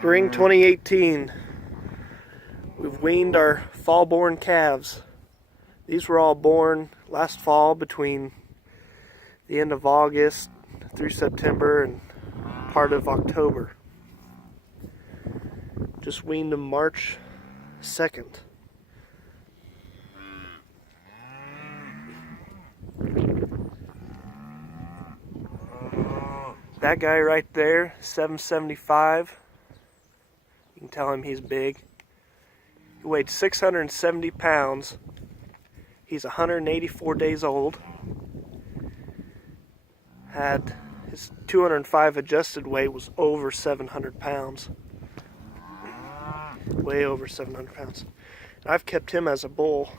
Spring 2018. We've weaned our fall-born calves. These were all born last fall between the end of August through September and part of October. Just weaned them March 2nd. That guy right there, 775. You can tell him he's big. He weighed 670 pounds. He's 184 days old. Had his 205 adjusted weight was over 700 pounds. Way over 700 pounds. And I've kept him as a bull.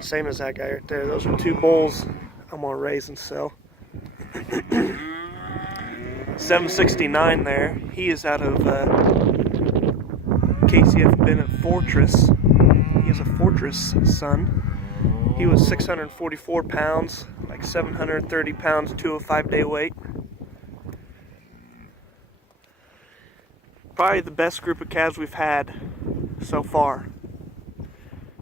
Same as that guy right there. Those are two bulls I'm gonna raise and sell. 769 there. He is out of KCF Bennett Fortress. He is a Fortress son. He was 644 pounds, like 730 pounds, 205 day weight. Probably the best group of calves we've had so far.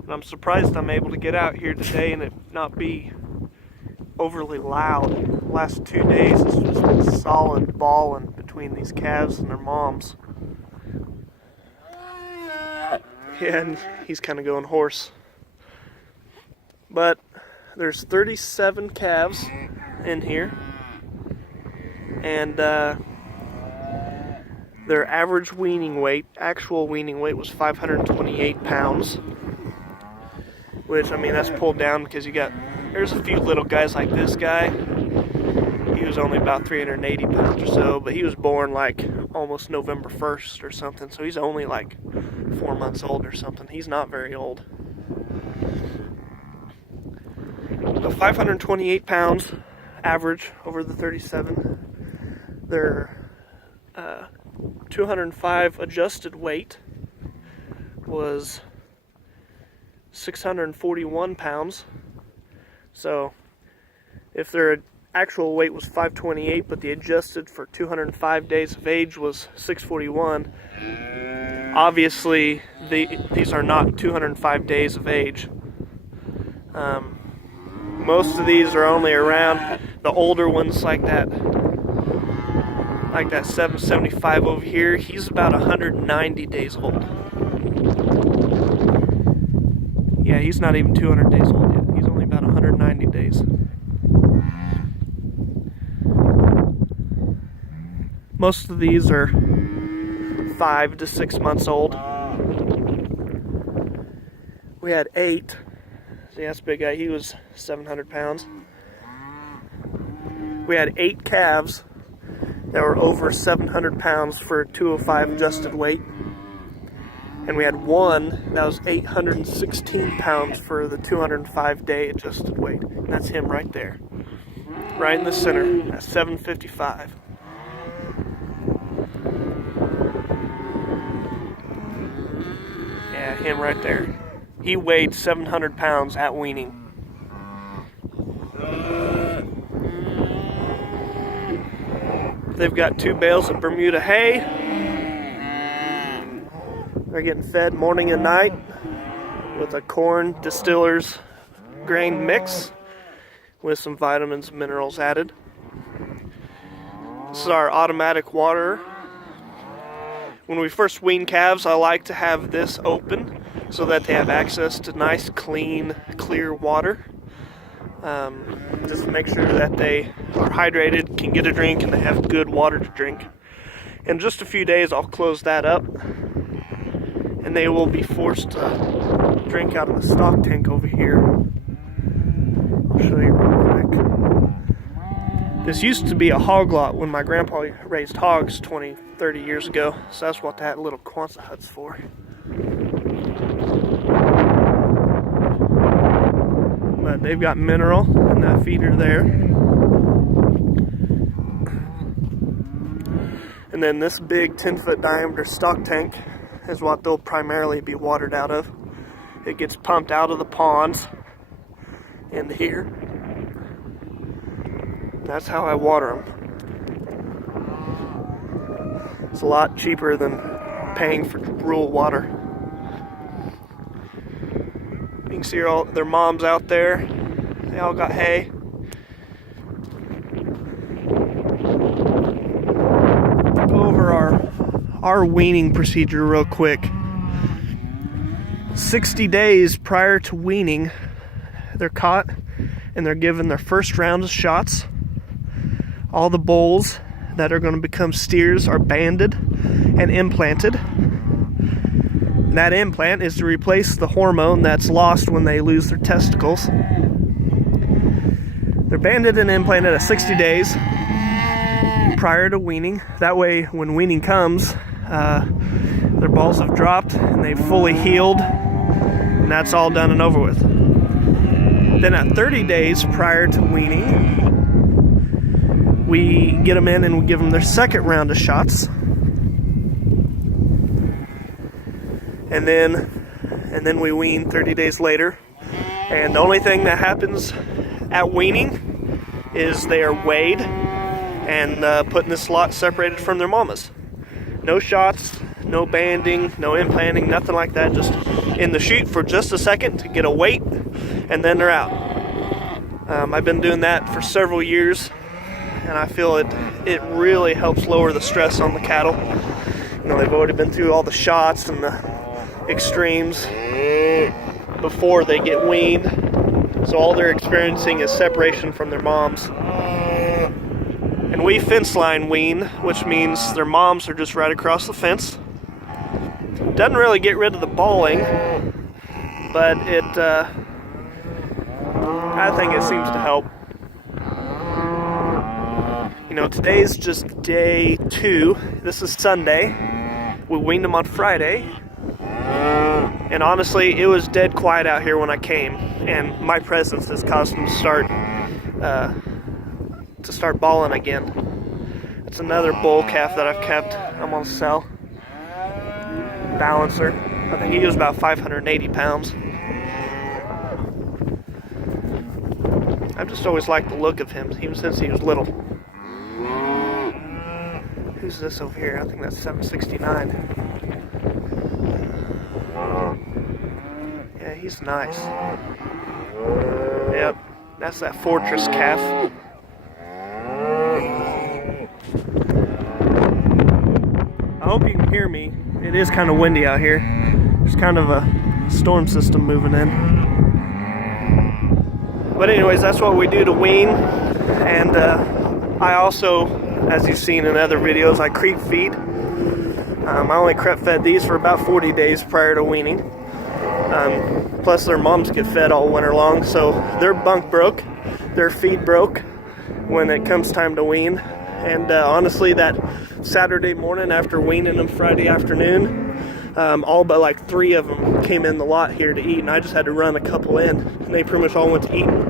And I'm surprised I'm able to get out here today and it not be overly loud. The last 2 days it's just been solid bawling between these calves and their moms. Yeah, and he's kind of going hoarse. But there's 37 calves in here, and their average weaning weight, actual weaning weight, was 528 pounds. Which, I mean, that's pulled down because there's a few little guys like this guy. He was only about 380 pounds or so, but he was born like almost November 1st or something, so he's only like 4 months old or something. He's not very old. So 528 pounds average over the 37. Their 205 adjusted weight was 641 pounds. So if their actual weight was 528, but the adjusted for 205 days of age was 641, obviously these are not 205 days of age. Most of these are only around, the older ones like that 775 over here, he's about 190 days old. Yeah, he's not even 200 days old yet. He's only about 190 days. Most of these are 5 to 6 months old. We had 8. See, that's a big guy. He was 700 pounds. We had 8 calves that were over 700 pounds for 205 adjusted weight. And we had 1 that was 816 pounds for the 205 day adjusted weight. And that's him right there. Right in the center. That's 755. Yeah, him right there. He weighed 700 pounds at weaning. They've got 2 bales of Bermuda hay. They're getting fed morning and night with a corn distiller's grain mix with some vitamins and minerals added. This is our automatic water. When we first wean calves, I like to have this open so that they have access to nice, clean, clear water. Just to make sure that they are hydrated, can get a drink, and they have good water to drink. In just a few days, I'll close that up, and they will be forced to drink out of the stock tank over here. I'll show you real quick. This used to be a hog lot when my grandpa raised hogs 20, 30 years ago, so that's what that little Quonset hut's for. But they've got mineral in that feeder there. And then this big 10-foot diameter stock tank is what they'll primarily be watered out of. It gets pumped out of the ponds into here. That's how I water them. It's a lot cheaper than paying for rural water. You can see all their moms out there. They all got hay. Go over our weaning procedure real quick. 60 days prior to weaning, they're caught and they're given their first round of shots. All the bulls that are going to become steers are banded and implanted. And that implant is to replace the hormone that's lost when they lose their testicles. They're banded and implanted at 60 days prior to weaning. That way, when weaning comes, their balls have dropped and they've fully healed, and that's all done and over with. Then at 30 days prior to weaning, we get them in and we give them their second round of shots. And then we wean 30 days later. And the only thing that happens at weaning is they are weighed and put in this lot separated from their mamas. No shots, no banding, no implanting, nothing like that. Just in the chute for just a second to get a weight, and then they're out. I've been doing that for several years, and I feel it really helps lower the stress on the cattle. You know, they've already been through all the shots and the extremes before they get weaned, so all they're experiencing is separation from their moms. And we fence line wean, which means their moms are just right across the fence. Doesn't really get rid of the bawling, but I think it seems to help. You know, today's just day 2. This is Sunday. We weaned them on Friday. And honestly, it was dead quiet out here when I came. And my presence has caused them to start bawling again. It's another bull calf that I've kept. I'm gonna sell. Balancer. I think he was about 580 pounds. I've just always liked the look of him, even since he was little. Who's this over here? I think that's 769. Yeah, he's nice. Yep, that's that fortress calf. I hope you can hear me. It is kind of windy out here. There's kind of a storm system moving in. But anyways, that's what we do to wean. And I also, as you've seen in other videos, I creep feed. I only creep fed these for about 40 days prior to weaning. Plus their moms get fed all winter long, so their bunk broke, their feed broke when it comes time to wean. And honestly, that Saturday morning after weaning them Friday afternoon, all but like 3 of them came in the lot here to eat, and I just had to run a couple in, and they pretty much all went to eating.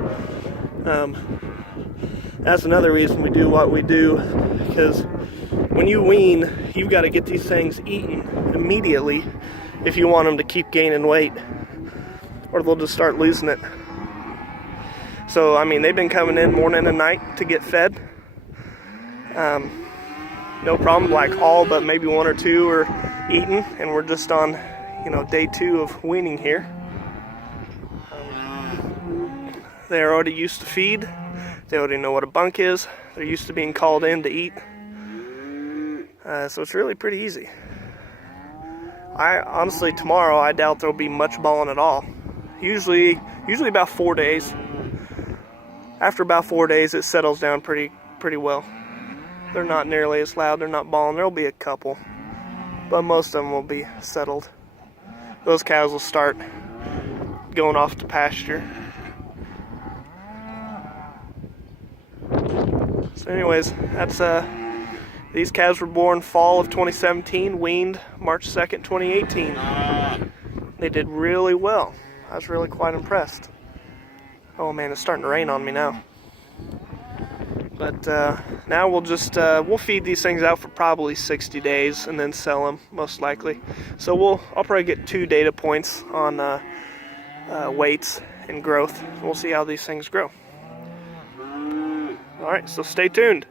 That's another reason we do what we do, because when you wean, you've got to get these things eaten immediately if you want them to keep gaining weight, or they'll just start losing it. So, I mean, they've been coming in morning and night to get fed. No problem, like all but maybe 1 or 2 are eating, and we're just on, day 2 of weaning here. They're already used to feed. They already know what a bunk is. They're used to being called in to eat. So it's really pretty easy. Honestly, tomorrow, I doubt there'll be much bawling at all. Usually about 4 days. After about 4 days, it settles down pretty well. They're not nearly as loud. They're not bawling. There'll be a couple, but most of them will be settled. Those cows will start going off to pasture. So anyways, that's these calves were born fall of 2017, weaned March 2nd, 2018. They did really well. I was really quite impressed. Oh man, it's starting to rain on me now. But now we'll just we'll feed these things out for probably 60 days and then sell them, most likely. So I'll probably get 2 data points on weights and growth. We'll see how these things grow. All right, so stay tuned.